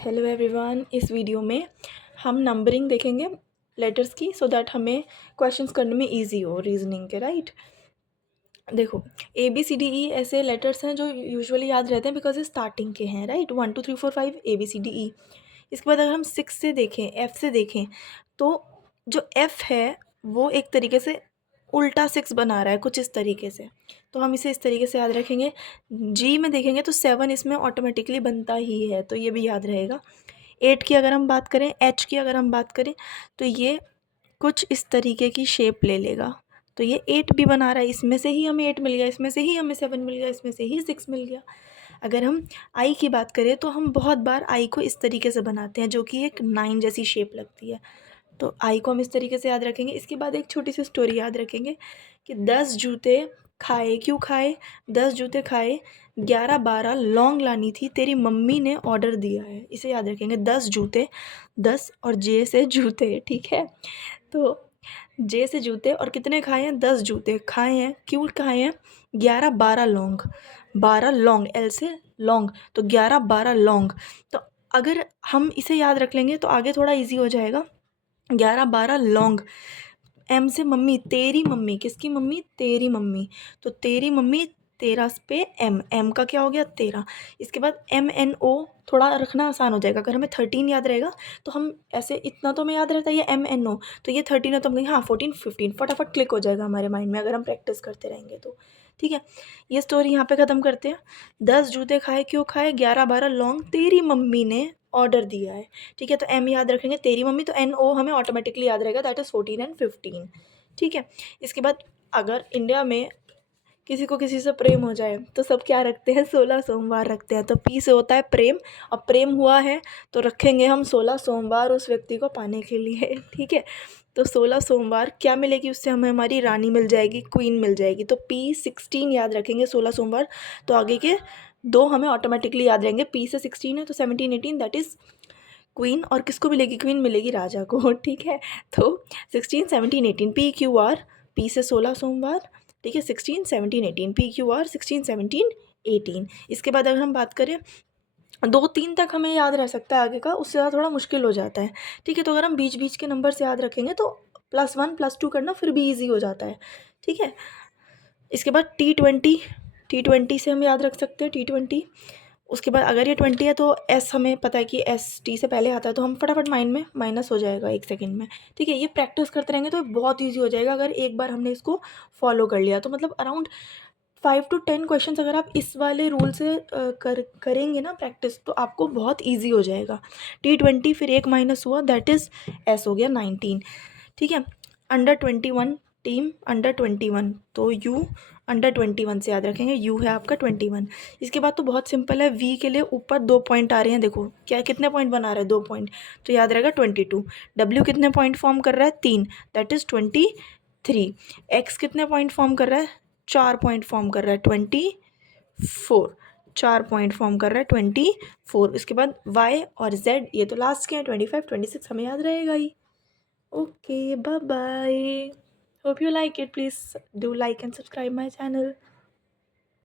Hello everyone, इस video में हम नंबरिंग देखेंगे लेटर्स की, सो दैट हमें क्वेश्चंस करने में इजी हो रीजनिंग के। राइट, देखो ABCDE ऐसे लेटर्स हैं जो यूजुअली याद रहते हैं बिकॉज ये स्टार्टिंग के हैं। Right, 1 2 3 4 5 ABCDE। इसके बाद अगर हम 6 से देखें, F से देखें, तो जो F है वो एक तरीके से उल्टा 6 बना रहा है कुछ इस तरीके से, तो हम इसे इस तरीके से याद रखेंगे। G में देखेंगे तो 7 इसमें ऑटोमेटिकली बनता ही है, तो ये भी याद रहेगा। 8 की अगर हम बात करें, H की अगर हम बात करें, तो ये कुछ इस तरीके की शेप ले लेगा, तो ये 8 भी बना रहा है। इसमें से ही हमें 8 मिल गया, इसमें से ही हमें 7 मिल गया, इसमें से ही 6 मिल गया। अगर हम आई की बात करें तो हम बहुत बार आई को इस तरीके से बनाते हैं जो कि एक 9 जैसी शेप लगती है, तो आई को हम इस तरीके से याद रखेंगे। इसके बाद एक छोटी सी स्टोरी याद रखेंगे कि 10 जूते खाए, क्यों खाए? 10 जूते खाए, 11 12 लौंग लानी थी, तेरी मम्मी ने ऑर्डर दिया है। इसे याद रखेंगे, 10 जूते, 10 और जे से जूते, ठीक है। तो जे से जूते और कितने खाए हैं? 10 जूते खाए हैं, क्यों खाए हैं? 11 12 लौंग, 12 लौंग, एल से लौंग, तो 11 12 लौंग। तो अगर हम इसे याद रख लेंगे तो आगे थोड़ा इजी हो जाएगा। 11 12 लौंग, एम से मम्मी, तेरी मम्मी, किसकी मम्मी? तेरी मम्मी, तो तेरी मम्मी, 13 पे एम, एम का क्या हो गया? 13। इसके बाद MNO, थोड़ा रखना आसान हो जाएगा। अगर हमें 13 याद रहेगा तो हम ऐसे, इतना तो हमें याद रहता है ये MNO, तो ये 13 है तो हम कहेंगे हाँ 14 15, फटाफट क्लिक हो जाएगा हमारे माइंड में अगर हम प्रैक्टिस करते रहेंगे तो। ठीक है, ये स्टोरी यहाँ पे ख़त्म करते हैं। 10 जूते खाए, क्यों खाए? 11 12 लौंग, तेरी मम्मी ने ऑर्डर दिया है। ठीक है, तो एम याद रखेंगे, तेरी मम्मी, तो NO हमें ऑटोमेटिकली याद रहेगा, दैट इज़ 14 एंड 15। ठीक है, इसके बाद अगर इंडिया में किसी को किसी से प्रेम हो जाए तो सब क्या रखते हैं? 16 सोमवार रखते हैं। तो P से होता है प्रेम, और प्रेम हुआ है तो रखेंगे हम 16 सोमवार उस व्यक्ति को पाने के लिए। ठीक है, तो 16 सोमवार क्या मिलेगी उससे? हमें हमारी रानी मिल जाएगी, क्वीन मिल जाएगी। तो P16 याद रखेंगे, 16 सोमवार, तो आगे के दो हमें ऑटोमेटिकली याद रहेंगे। P से 16 है तो 17 18, दैट इज़ क्वीन। और किसको मिलेगी? क्वीन मिलेगी राजा को। ठीक है, तो 16 17 18, PQR, P से 16 सोमवार, ठीक है, 16 17 18, PQR 16 17 18। इसके बाद अगर हम बात करें, 2 3 तक हमें याद रह सकता है, आगे का उससे ज़्यादा थोड़ा मुश्किल हो जाता है। ठीक है, तो अगर हम बीच बीच के नंबर से याद रखेंगे तो +1 +2 करना फिर भी ईजी हो जाता है। ठीक है, इसके बाद T20 से हम याद रख सकते हैं, T20। उसके बाद अगर ये 20 है तो S हमें पता है कि S T से पहले आता है, तो हम फटाफट माइंड में माइनस हो जाएगा 1 सेकंड में। ठीक है, ये प्रैक्टिस करते रहेंगे तो बहुत ईजी हो जाएगा अगर एक बार हमने इसको फॉलो कर लिया तो। मतलब अराउंड 5 to 10 क्वेश्चन अगर आप इस वाले रूल से करेंगे ना प्रैक्टिस, तो आपको बहुत ईजी हो जाएगा। T20 फिर 1 माइनस हुआ, दैट इज़ S हो गया 19। ठीक है, अंडर 21 टीम, अंडर 21, तो U अंडर 21 से याद रखेंगे, U है आपका 21। इसके बाद तो बहुत सिंपल है, V के लिए ऊपर 2 पॉइंट आ रहे हैं, देखो क्या कितने पॉइंट बना रहे हैं? 2 पॉइंट, तो याद रहेगा 22। W कितने पॉइंट फॉर्म कर रहा है? 3, दैट इज़ 23। X कितने पॉइंट फॉर्म कर रहा है? 4 पॉइंट फॉर्म कर रहा है, 24। 4 पॉइंट फॉर्म कर रहा है, 24। इसके बाद Y और Z, ये तो लास्ट के हैं, 25 26 हमें याद रहेगा ही। Okay, bye bye. Hope you like it. Please do like and subscribe my channel.